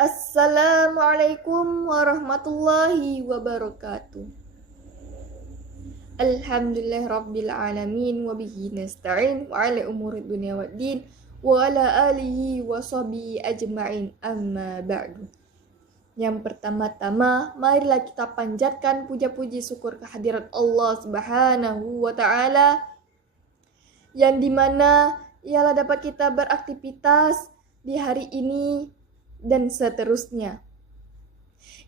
Assalamualaikum warahmatullahi wabarakatuh. Alhamdulillah rabbil alamin wa bihi nasta'in wa ala umuri dunya waddin wa ala alihi wa sahbihi ajma'in, amma ba'du. Yang pertama-tama, marilah kita panjatkan puja-puji syukur kehadirat Allah Subhanahu wa taala yang dimana ialah dapat kita beraktivitas di hari ini dan seterusnya.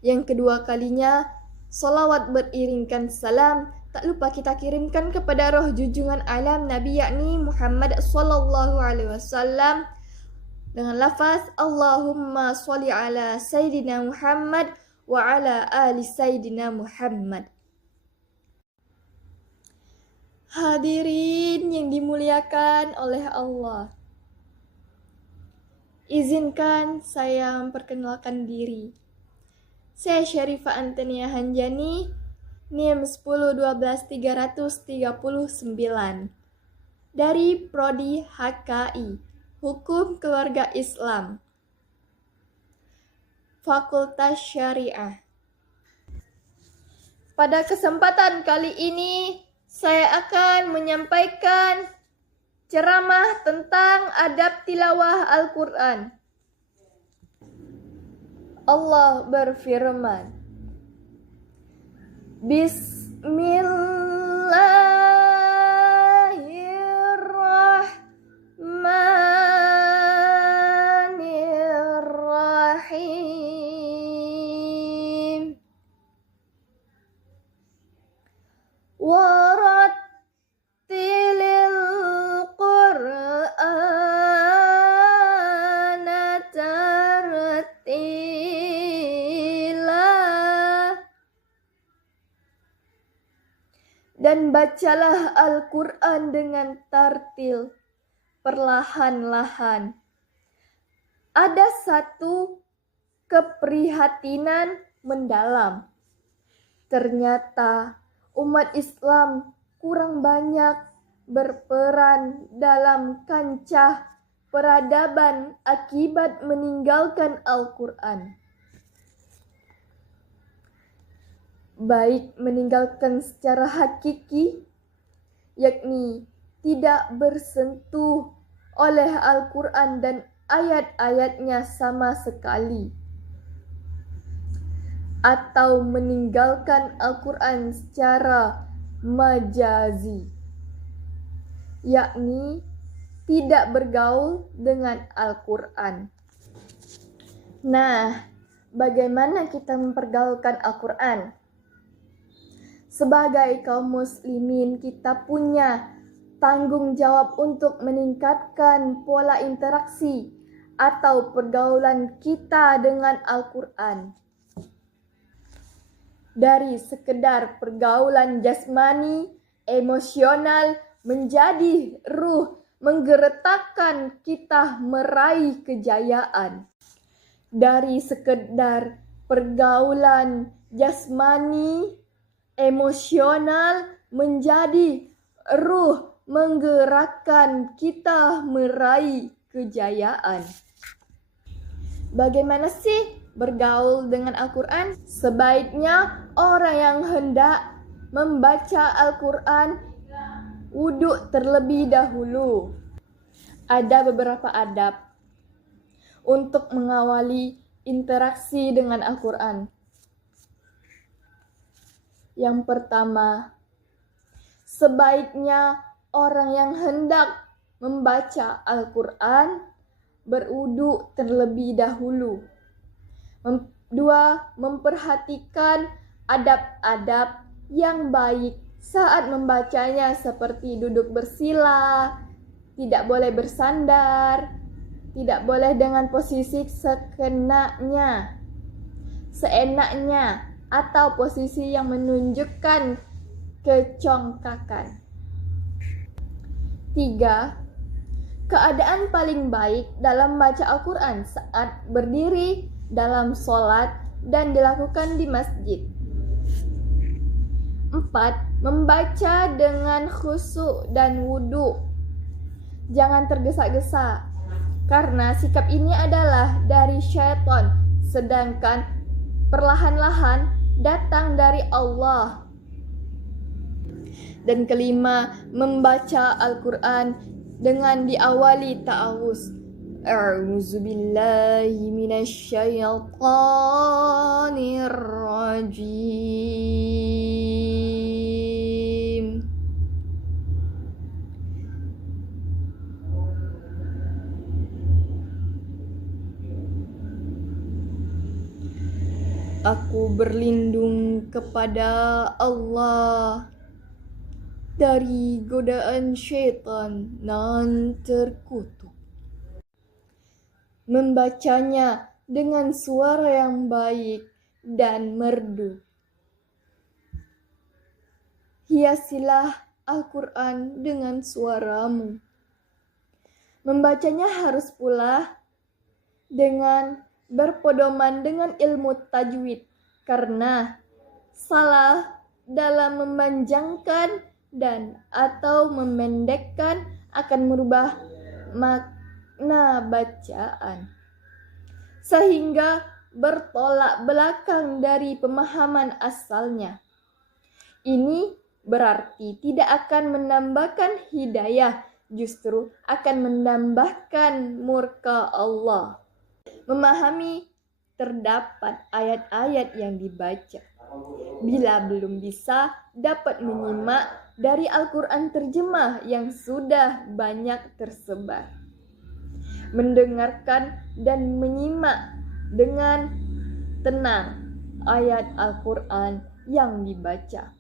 Yang kedua kalinya, salawat beriringkan salam tak lupa kita kirimkan kepada roh junjungan alam Nabi yakni Muhammad sallallahu alaihi wasallam dengan lafaz Allahumma sholli ala Sayyidina Muhammad wa ala ali Sayyidina Muhammad. Hadirin yang dimuliakan oleh Allah, izinkan saya memperkenalkan diri. Saya Syarifah Antenia Hanjani, NIM 1012-339 dari Prodi HKI, Hukum Keluarga Islam, Fakultas Syariah. Pada kesempatan kali ini, saya akan menyampaikan ceramah tentang adab tilawah Al-Quran. Allah berfirman, Bismillahirrahmanirrahim. Warattilil Qur'ana tartila. Dan bacalah Al-Quran dengan tartil, perlahan-lahan. Ada satu keprihatinan mendalam. Ternyata umat Islam kurang banyak berperan dalam kancah peradaban akibat meninggalkan Al-Quran. Baik meninggalkan secara hakiki, yakni tidak bersentuh oleh Al-Quran dan ayat-ayatnya sama sekali, atau meninggalkan Al-Quran secara majazi, yakni tidak bergaul dengan Al-Quran. Nah, bagaimana kita mempergaulkan Al-Quran? Sebagai kaum muslimin, kita punya tanggung jawab untuk meningkatkan pola interaksi atau pergaulan kita dengan Al-Quran. Dari sekedar pergaulan jasmani, emosional, menjadi ruh, menggeretakkan kita meraih kejayaan. Dari sekedar pergaulan jasmani, emosional, menjadi ruh, menggerakkan kita meraih kejayaan. Bagaimana sih bergaul dengan Al-Quran? Sebaiknya orang yang hendak membaca Al-Quran wudhu terlebih dahulu. Ada beberapa adab untuk mengawali interaksi dengan Al-Quran. Yang pertama, sebaiknya orang yang hendak membaca Al-Quran berwudu terlebih dahulu. Dua, memperhatikan adab-adab yang baik saat membacanya, seperti duduk bersila, tidak boleh bersandar, tidak boleh dengan posisi seenaknya, atau posisi yang menunjukkan kecongkakan. 3. Keadaan paling baik dalam membaca Al-Quran saat berdiri dalam sholat dan dilakukan di masjid. 4. Membaca dengan khusyuk dan wudu. Jangan tergesa-gesa, karena sikap ini adalah dari syaitan sedangkan perlahan-lahan datang dari Allah. Dan kelima, membaca Al-Quran dengan diawali ta'awuz. A'udzu billahi minasyaitonir rajim. Aku berlindung kepada Allah dari godaan syaitan nan terkutuk. Membacanya dengan suara yang baik dan merdu. Hiasilah Al-Quran dengan suaramu. Membacanya harus pula dengan berpedoman dengan ilmu tajwid, karena salah dalam memanjangkan dan atau memendekkan akan merubah makna bacaan, sehingga bertolak belakang dari pemahaman asalnya. Ini berarti tidak akan menambahkan hidayah, justru akan menambahkan murka Allah. Memahami terdapat ayat-ayat yang dibaca. Bila belum bisa, dapat menyimak dari Al-Quran terjemah yang sudah banyak tersebar. Mendengarkan dan menyimak dengan tenang ayat Al-Quran yang dibaca.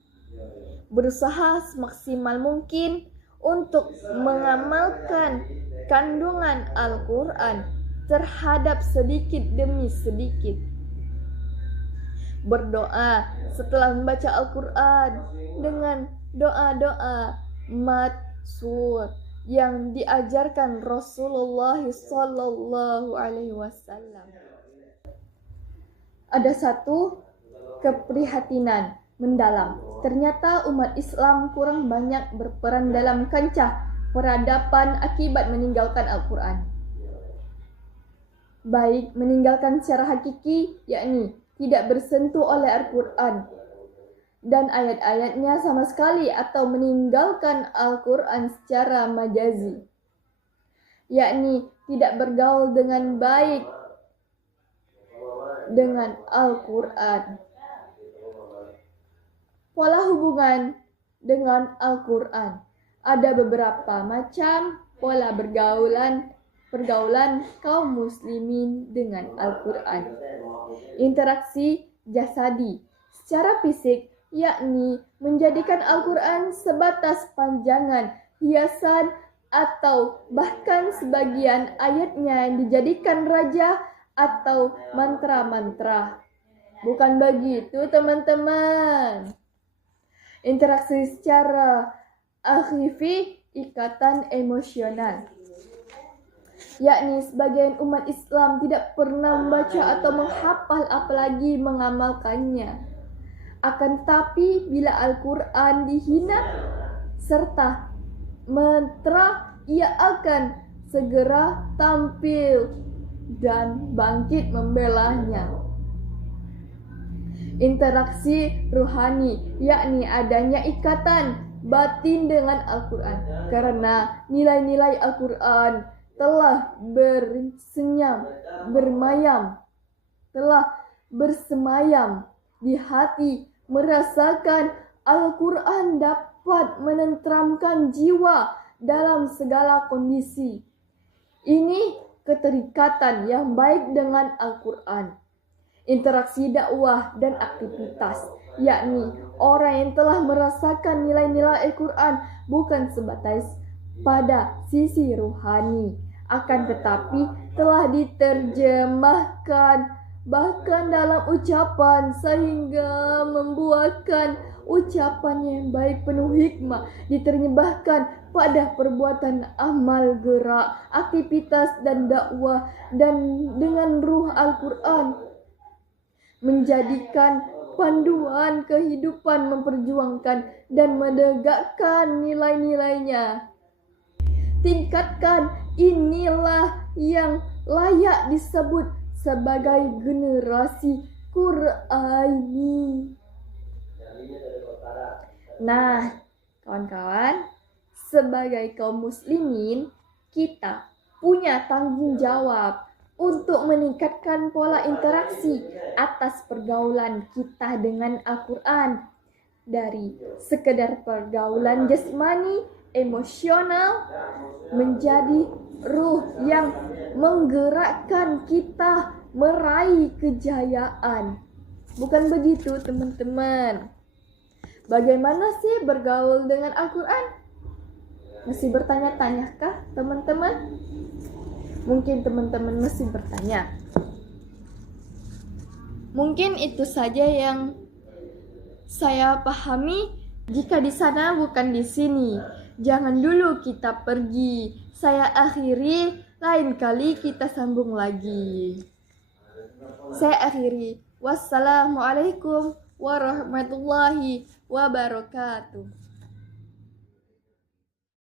Berusaha semaksimal mungkin untuk mengamalkan kandungan Al-Quran terhadap sedikit demi sedikit. Berdoa setelah membaca Al-Quran dengan doa-doa matsur yang diajarkan Rasulullah sallallahu alaihi wasallam. Ada satu keprihatinan mendalam. Ternyata umat Islam kurang banyak berperan dalam kancah peradaban akibat meninggalkan Al-Quran. Baik meninggalkan secara hakiki, yakni tidak bersentuh oleh Al-Quran dan ayat-ayatnya sama sekali, atau meninggalkan Al-Quran secara majazi, yakni tidak bergaul dengan baik dengan Al-Quran. Pola hubungan dengan Al-Quran. Ada beberapa macam pola pergaulan kaum muslimin dengan Al-Quran. Interaksi jasadi secara fisik, yakni menjadikan Al-Quran sebatas panjangan, hiasan, atau bahkan sebagian ayatnya dijadikan raja atau mantra-mantra. Bukan begitu, teman-teman. Interaksi secara akhifi, ikatan emosional, yakni sebagian umat Islam tidak pernah membaca atau menghafal, apalagi mengamalkannya. Akan tetapi bila Al-Quran dihina serta mantra, ia akan segera tampil dan bangkit membelanya. Interaksi ruhani, yakni adanya ikatan batin dengan Al-Quran, karena nilai-nilai Al-Quran telah bersemayam di hati. Merasakan Al-Quran dapat menenteramkan jiwa dalam segala kondisi. Ini keterikatan yang baik dengan Al-Quran. Interaksi dakwah dan aktivitas, yakni orang yang telah merasakan nilai-nilai Al-Quran bukan sebatas pada sisi ruhani, akan tetapi telah diterjemahkan bahkan dalam ucapan, sehingga membuahkan ucapan yang baik penuh hikmah, diterjemahkan pada perbuatan amal, gerak, aktivitas dan dakwah, dan dengan ruh Al-Quran menjadikan panduan kehidupan, memperjuangkan dan menegakkan nilai-nilainya. Tingkatkan, inilah yang layak disebut sebagai generasi Qur'ani. Nah, kawan-kawan, sebagai kaum muslimin, kita punya tanggung jawab untuk meningkatkan pola interaksi atas pergaulan kita dengan Al-Quran. Dari sekedar pergaulan jasmani, emosional, menjadi ruh yang menggerakkan kita meraih kejayaan. Bukan begitu, teman-teman? Bagaimana sih bergaul dengan Al-Quran? Masih bertanya-tanyakah, teman-teman? Mungkin teman-teman masih bertanya. Mungkin itu saja yang saya pahami. Jika di sana bukan di sini, jangan dulu kita pergi. Saya akhiri, lain kali kita sambung lagi. Saya akhiri. Wassalamualaikum warahmatullahi wabarakatuh.